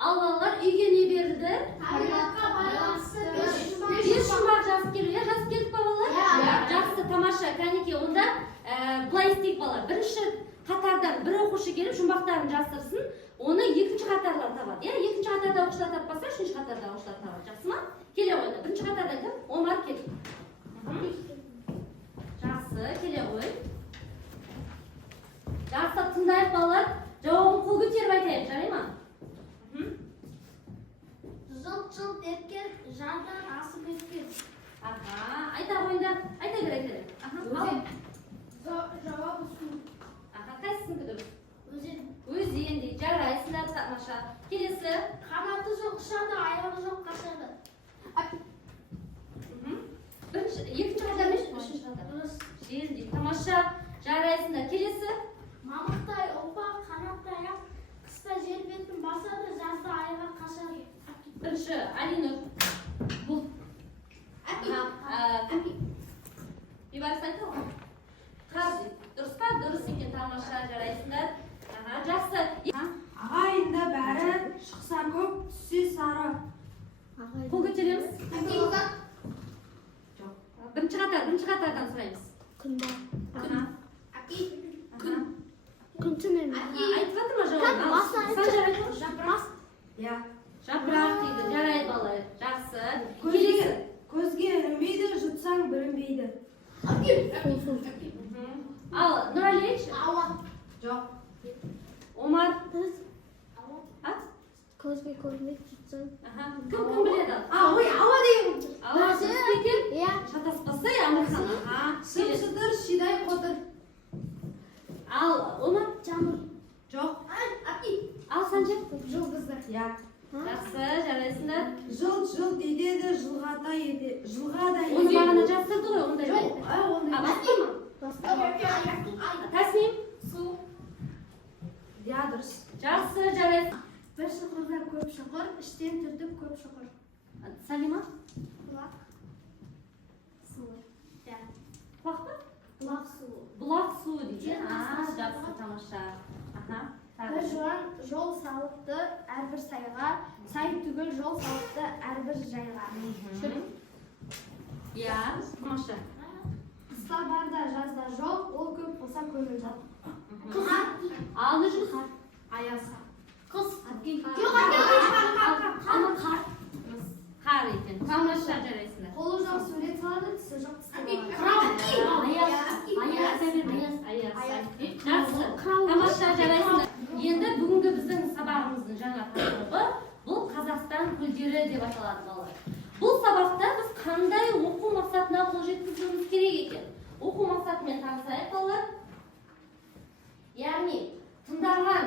Ал балалар үйге не берді? Табиғатқа байланысты 5 жұмбақ жазып келу. Жазып келдік па балалар? Жақсы, тамаша. Кәнеке, онда былай істейік балалар. Бірінші қатардан бір оқушы келіп жұмбақтарын жаздырсын, оны екінші қатарлар табады. Екінші қатарда оқушылар таппаса, үшінші қатарда оқушылар табады. Жақсы ма? Келе ғой. Бірінші қатарда кім? Омар кел. Жақсы, келе ғой. Жақсы, тыңдайық балалар. Жауабын қол көтеріп айтайық, жарай ма? Жылт-жылт еткен, жардан асып өткен. Айта қойында. Айта бер. Жауабы су. Қайсысынікі дұрыс? Өзен. Өзен дейді. Жарайсыңдар, тамаша. Келесі. Қанаты жоқ ұшады, аяғы жоқ қашады. Екінші қатар емес, үшінші қатар. Жел дейді. Тамаша. Жарайсыңдар. Келесі. Мамықтай опа, қанаттай ақ, қыста жер бетін басады, жазда айға қашады. Бірінші Алинур. Бұл. Бейбарыс айтты ғой? Қар дейді. Дұрыс па? Дұрыс екен, тамаша. Жарайсыңдар. Жақсы. Ағайында бәрі шықса көк, түссе сары. Қол көтереміз. Бірінші қатардан сұраймыз. Күн бар. Айтып жатыр ма жауабын? Сан жарайды ма? Жапырақ дейді. Жарайды балалар. Жақсы. Келесі. Көзге ілінбейді, жұтсаң білінбейді. Ал Нұралиевич? Ауа. Жоқ. Омар? Көзге көрмейді, жұтсаң. Кім біледі? Ауа деймін. Ауа, екен? Шатаспаса, Амырхан. Шым-шытыр, шидай қотыр. Ал Омар? Жамыр. Жоқ. Ал Санжа? Жұлдыздар. Жақсы, жарайсыңдар. Жылт-жылт етеді, жылғада еді. Оны бағана жаздырды ғой, ондай Жоқ, бәлді. басқа ма? Тәсінем? Су. Дұрыс. Жақсы, жарайсың. Бір шұқырда көп шұқыр, іштен түртіп көп шұқыр. Салима? Бұлақ. Суы. Бұлақ па? Бұлақ суы. Бұлақ суы дейді. Жақсы, тамаша. Бір жуан жол салыпты әрбір сайға, сай түгіл жол салыпты әрбір жайға. Тамаша. Қыста барда жазда жол, ол көп болса көңіл жол. Ал Нұржын? Аяз. Қыз. Қар. Қар екен. Тамаша, жарайсыңдар. Қолы жоқ сурет салады, түсі жоқ тісі Жақсы. Тамаша, жарайсыңдар. Енді бүгінгі біздің сабағымыздың жаңа тақырыбы бұл Қазақстан көлдері деп аталады балалар. Бұл сабақта біз қандай оқу мақсатына қол жеткізуіміз керек екен? Оқу мақсатымен танысайық балалар. Яғни тыңдаған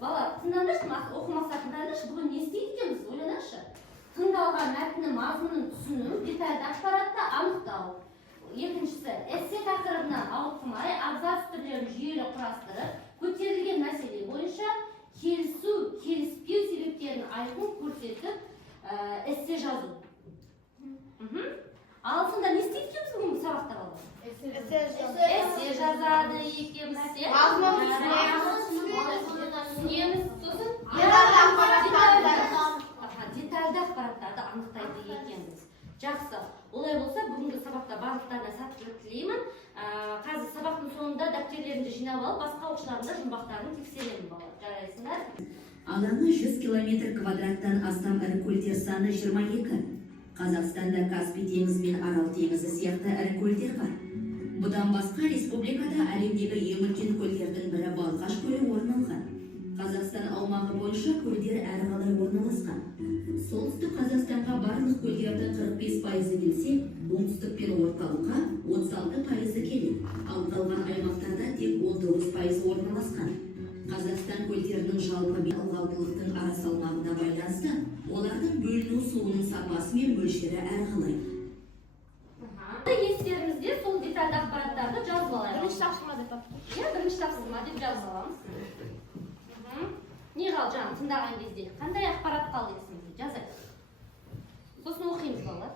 балалар, тыңдаңдаршы, оқу мақсатын тыңдаңдаршы, бүгін не істейді екенбіз, ойланайықшы. Тыңдалған мәтіннің мазмұнын түсіну, детальді ақпаратты анықтау. Екіншісі, эссе тақырыбынан ауытқымай, абзац түрлерін жүйелі құрастырып, көтерілген мәселе бойынша келісу, келіспеу себептерін айқын көрсетіп, эссе жазу. Ал сонда не істейді екенбіз бүгінгі сабақта балалар? Эссе жазады екенбіз. Түсінеміз, сосын детальді ақпараттарды анықтайды екенбіз. Жақсы. Олай болса, бүгінгі сабақта барлықтарына сәттілік тілеймін. Қазір сабақтың соңында дәптерлерімді жинап алып, басқа оқушылардың жұмбақтарын тексеремін балалар. Жарайсыңдар? Алаңы 100 км квадраттан астам ірі көлдер саны 22. Қазақстанда Каспий теңізі мен Арал теңізі сияқты ірі көлдер бар. Бұдан басқа республикада әлемдегі ең үлкен көлдердің бірі Балқаш көлі орын алған. Қазақстан аумағы бойынша көлдер әрқалай орналасқан. Солтүстік Қазақстанға барлық көлдердің 45% келсе, оңтүстік пен орталыққа 36% келеді. Ал қалған аймақтарда тек 19% орналасқан. Қазақстан көлдерінің жалпы ылғалдылықтың ара салмағына байланысты, олардың бөліну суының сапасы мен мөлшері әрқалай. Естеріңізде сол детальді ақпараттарды жазып алайық. Бірінші тапсырма деп тапты. Бірінші тапсырма деп жазып аламыз. Не қалды жаңа тыңдаған кезде? Қандай ақпарат қалды есіңізде? Жазайық. Сосын оқимыз балалар.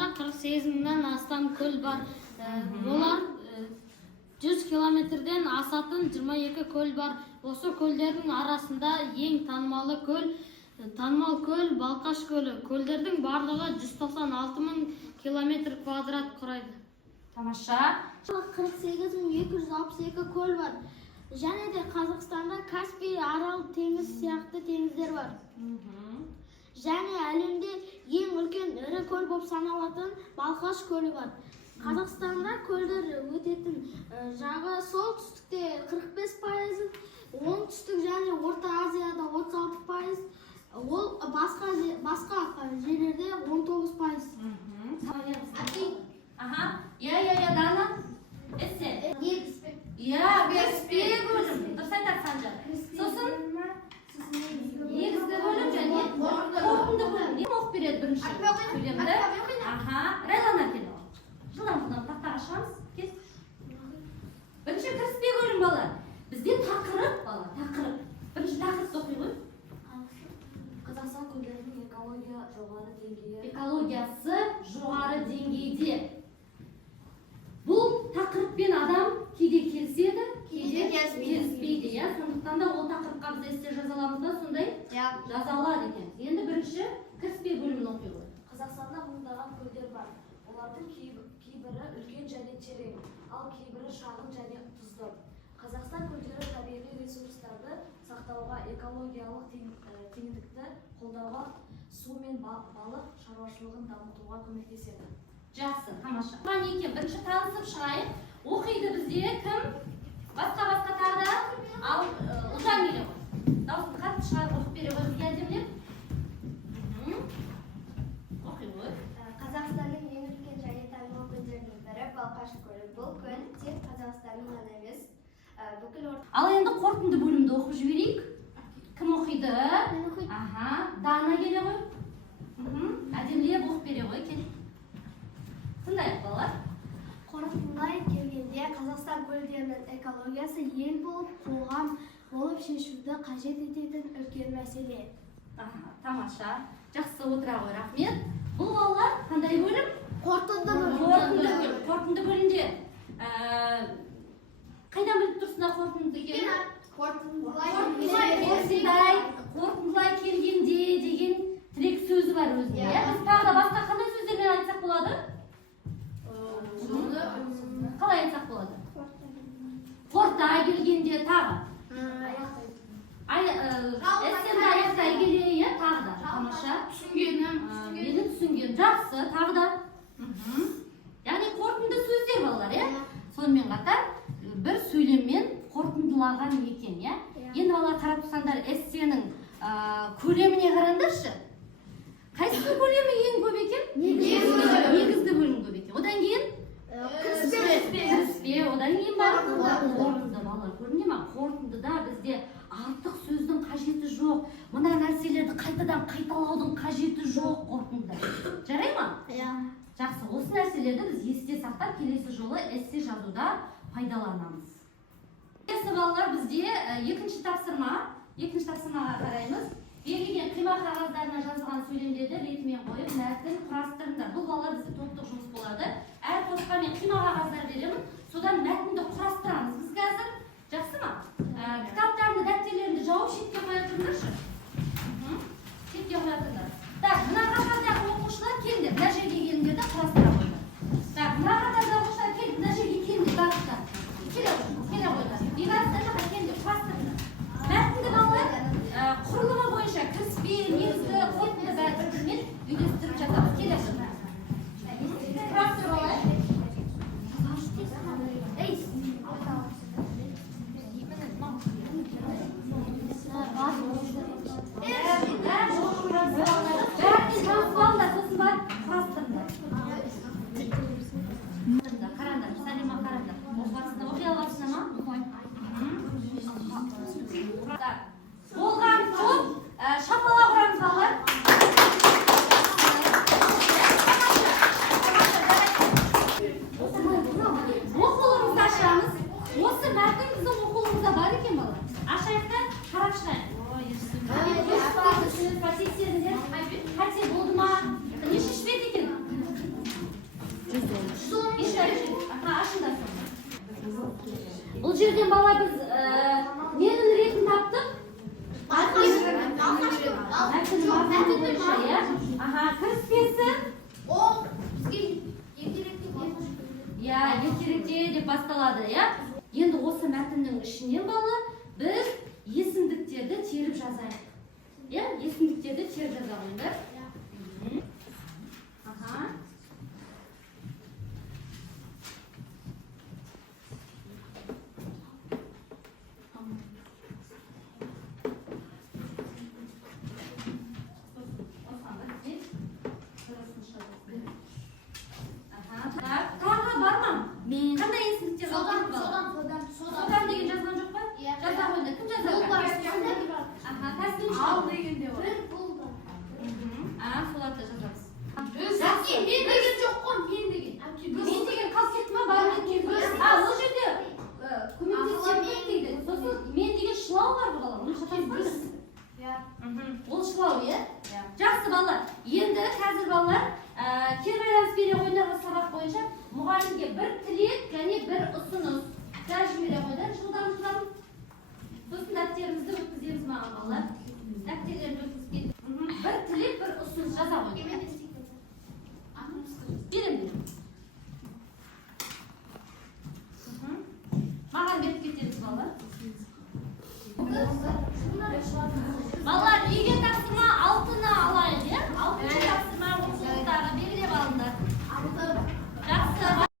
Қазақстанда 48 мыңнан астам көл бар. Олар 100 километрден асатын 22 көл бар. Осы көлдердің арасында ең танымал көл Балқаш көлі. Көлдердің барлығы 196 мың километр квадрат құрайды. Тамаша. 48.262 көл бар. Және де Қазақстанда Каспий, Арал теңіз сияқты теңіздер бар. Және әлемде ең үлкен ірі көл болып саналатын Балқаш көлі бар. Қазақстанда көлдер өтетін жағы солтүстікте 45%, оңтүстік және Орта Азияда 36%, ол басқа жерлерде 19%. Я, Дана. Эссе. Кіріспе бөлім. Дұрыс айтады Санжар. Сосын негізгі бөлім және қорытынды бөлім. Не оқып береді бірінші сөйлемді? Райлана келді. Жылдан тақтаға шығамыз. Кес. Бірінші кіріспе бөлім бала. Бізде тақырып бала. Тақырып. Бірінші тақырыпты оқи ғой. Қазақстан көлдерінің экологиясы жоғары деңгейде. Бұл тақырыппен адам кейде келіседі, кейде келіспейді. Сондықтан да ол тақырыпқа біз эссе жаза аламыз ба, сондай жаза алады екен. Енді бірінші кіріспе бөлімін оқи ғой. Қазақстанда мыңдаған көлдер бар. Олардың кейбірі үлкен және терең, ал кейбірі шағын және тұзды. Қазақстан көлдері табиғи ресурстарды сақтауға, экологиялық теңдікті қолдауға, су мен балық шаруашылығын дамытуға көмектеседі. Жақсы, тамаша. Бұған екен, бірінші танысып шығайық. Оқиды бізде кім? Басқа тағы да? Ал ұлжан келе ғой. Дауысын қатты шығарып оқып бере ғой, бізге әдемілеп. Оқи ғой. Қазақстанның ең үлкен және танымал көлдерінің бірі Балқаш көлі. Бұл көл тек Қазақстанның ғана емес, бүкіл Ал енді қорытынды бөлімді оқып жіберейік. Кім оқиды? Мен оқиды. Дана келе ғой. Әдемілеп оқып бере ғой, кел. Тыңдайық балалар. Қорытындылай келгенде, Қазақстан көлдерінің экологиясы ел болып, қоғам болып шешуді қажет ететін үлкен мәселе. Тамаша. Жақсы отыра ғой, рахмет. Бұл балалар қандай бөлім? Қорытынды бөлім. Қорытынды бөлімде қайдан біліп тұрсыңдар қорытынды екенін? Қорытындылай келгенде деген тірек сөзі бар өзінде. Біз тағы да басқа қандай сөздермен айтсақ болады? Қалай айтсақ болады? Қорыта келгенде тағы. Эссені аяқтай келе, тағы да. Тамаша. Менің түсінгенім. Жақсы, тағы да. Яғни қорытынды сөздер балалар, сонымен қатар бір сөйлеммен қорытындылаған екен, Енді балалар қарап тұрсаңдар, эссенің көлеміне қараңдаршы. Қайсысы көлемі ең көп екен? Негізгі бөлім көп екен. Одан кейін? Кіріспе. Одан кейін бар? Қорытынды балалар. Көрінді ме? Қорытындыда бізде артық сөздің қажеті жоқ. Мына нәрселерді қайтадан қайталаудың қажеті жоқ қорытындыда. Жарай ма? Жақсы, осы нәрселерді біз есте сақтап, келесі жолы эссе жазуда пайдаланамыз. Келесі балалар бізде екінші тапсырмаға қараймыз. Берілген қима қағаздарына жазылған сөйлемдерді ретімен қойып, мәтін құрастырыңдар. Бұл балалар бізде топтық жұмыс болады. Әр топқа мен қима қағаздар беремін, содан мәтінді құрастырамыз. Біз қазір, жақсы ма? Кітаптарымды, дәптерлерімді жауып шетке қоятындаршы. Шетке қоятындар. Мына қатардағы оқушылар келді, мына жерге келіңдер де құрастыра қойды. Мына қатардағы оқушылар келді, мына жерге келді, бағыттар. Келе қойды. Бейбарыстар жаққа келді, құрастырды. Мәтінді балалар құрылымы бойынша кіріспе, негізгі, қорытынды бәрін үйлестіріп жатамыз. Келе қойды. Құрастырып алайық. Қараңдар, Салима қараңдар. Оқи аласыңдар ма? Болған топ шапалақ ұрамыз балалар. Оқулығымызды ашамыз. Осы мәтін біздің оқулығымызда бар екен балалар. Ашайық та қарап шығайық. Тексеріңдер. Қате болды ма? Не шешпеді екен? Бұл жерден бала біз ненің ретін таптық? Мәтіннің мазмұны бойынша, иә? Аха, кіріспесі? Иә, ертеректе деп басталады, иә? Енді осы мәтіннің ішінен бала біз есімдіктерді теріп жазайық. Иә, есімдіктерді теріп жазайық. Аха. Тағы бар ма? Қандай есімдіктер содан деген жазған жоқ па? Жаза қойды. Кім жазған? Аха, тәсілім Ал дегенде бар. Соларды да жазамыз. Мен деген жоқ қой, мен деген. Мен деген қалып кетті ма? Бар ма? Ол жерде көмектесемін дейді. Сосын мен деген шылау бар ғой балам. Оны жатамыз. Ол шылау, иә? Жақсы балалар. Енді қазір балалар кері байланыс бере ойнаған сабақ бойынша мұғалімге бір тілек және бір ұсыныс тәржім бере қойдан жылдам. Сосын дәптерімізді өткіземіз маған балалар. Дәптерлерді өткізіп бір тілек, бір ұсыныс жаза қойды. Берем. Маған беріп кетеміз балалар. Балалар, үйге тапсырма 6-ны алайық, иә? 6-ны